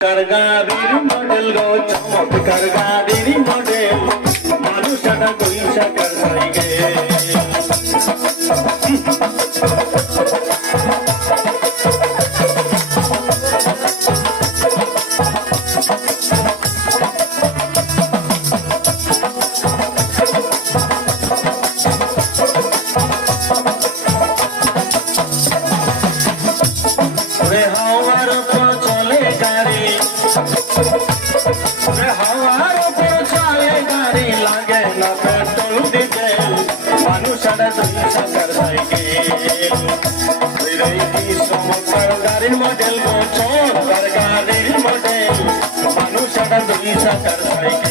গাড়ির মডেল গো চমৎকার গাড়ির মডেল মানুষটা দুই চাকার সাইকেল হাওয়ার উপর চলে গাড়ি হাওয়ার উপর চলে গাড়ি লাগে না পেট্রোল ডিজেল মানুষটা দুই চাকার সাইকেল কি চমৎকার গাড়ির মডেল গো চমৎকার গাড়ির মডেল মানুষটা দুই চাকার সাইকেল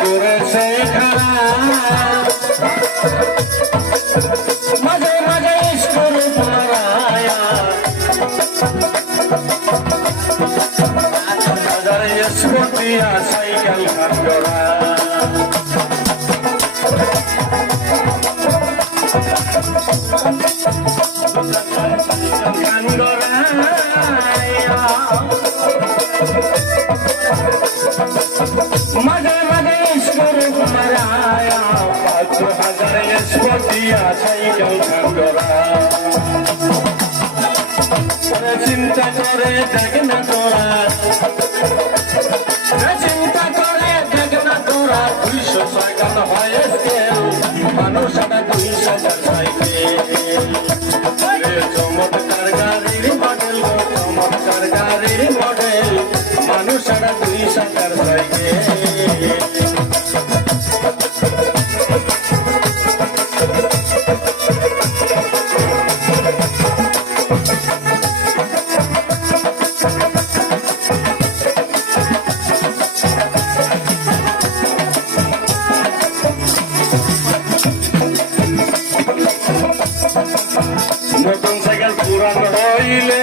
করেছে মাঝে মাঝে স্কুল পড়ায়া বাজারে স্কুটিয়া সাইকেল খান করা খান করা মাঝে মাঝে স্কুল মারায়া ৫,০০০ স্কুটিয়া সাইকেল খান করা চিন্তা করে দেখ না তোরা চিন্তা করে দেখ না তোরা ২০০ সাইকেল হয় স্কেল মানুষটা ২০০ সাইকেল চমৎকার গাড়ির মডেল চমৎকার গাড়ির মডেল মানুষটা ২০০ সাইকেল নতুন সাইকেল পুরান হইলে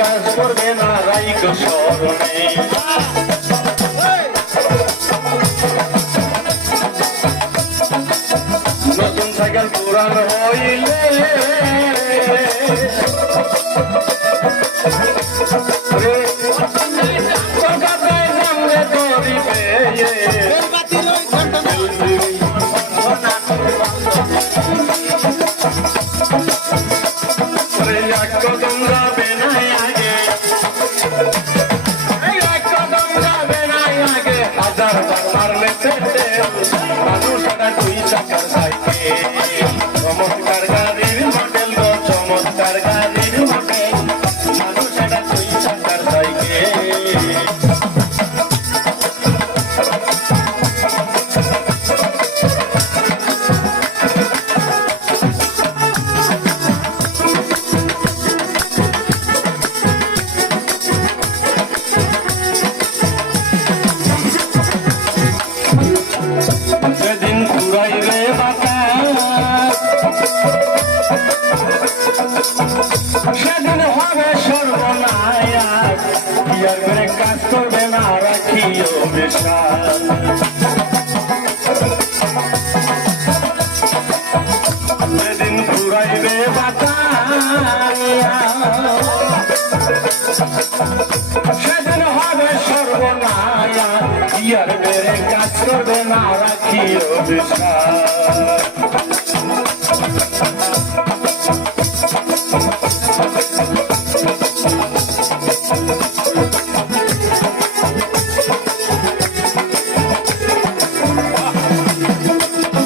কাজ করবে না রাইক শরণে নতুন সাইকেল পুরান হইলে মানুষটা ২ চাকার সাইকেল চমৎকার গাড়ির মডেল গো চমৎকার গাড়ির মডেল মানুষটা ২ চাকার সাইকেল সেদিন ঘুরাইবে বাতাস সেদিন হবে সর্বনাশ ইয়ার করে কাজ করবে না রাখিও বিশ্বাস সেদিন ঘুরাইবে বাতাস সেদিন হবে সর্বনাশ ইয়ার বেড়ে কাজ করবে না রাখিও বিশ্বাস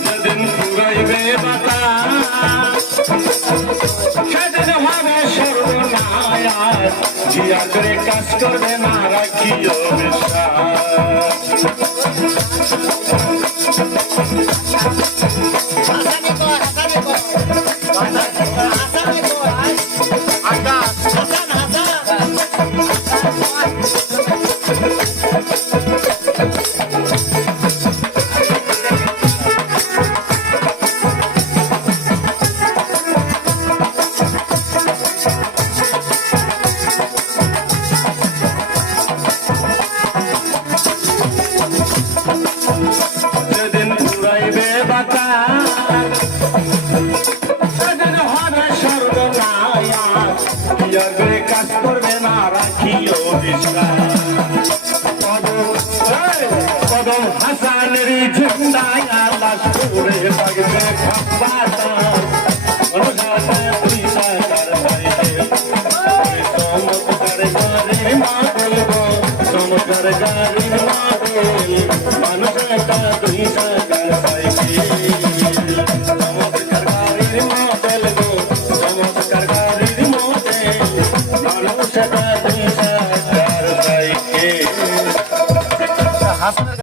সেদিন ঘুরাইবে বাতাস সেদিন হবে সর্বনাশ ইয়ার বেড়ে কাজ করবে না রাখিও বিশ্বাস Hasan কাজ করবে না রাখিও বিশ্বাস কদম হাসানের ঝুন্ডায় আলাস করে লাগবে খাপ্পাটা চমৎকার গাড়ির মডেল গো চমৎকার গাড়ির মডেল মানুষ একটা 2 টাকার সাইকেল চমৎকার গাড়ির মডেল গো চমৎকার গাড়ির মডেল মানুষ একটা 2 টাকার সাইকেল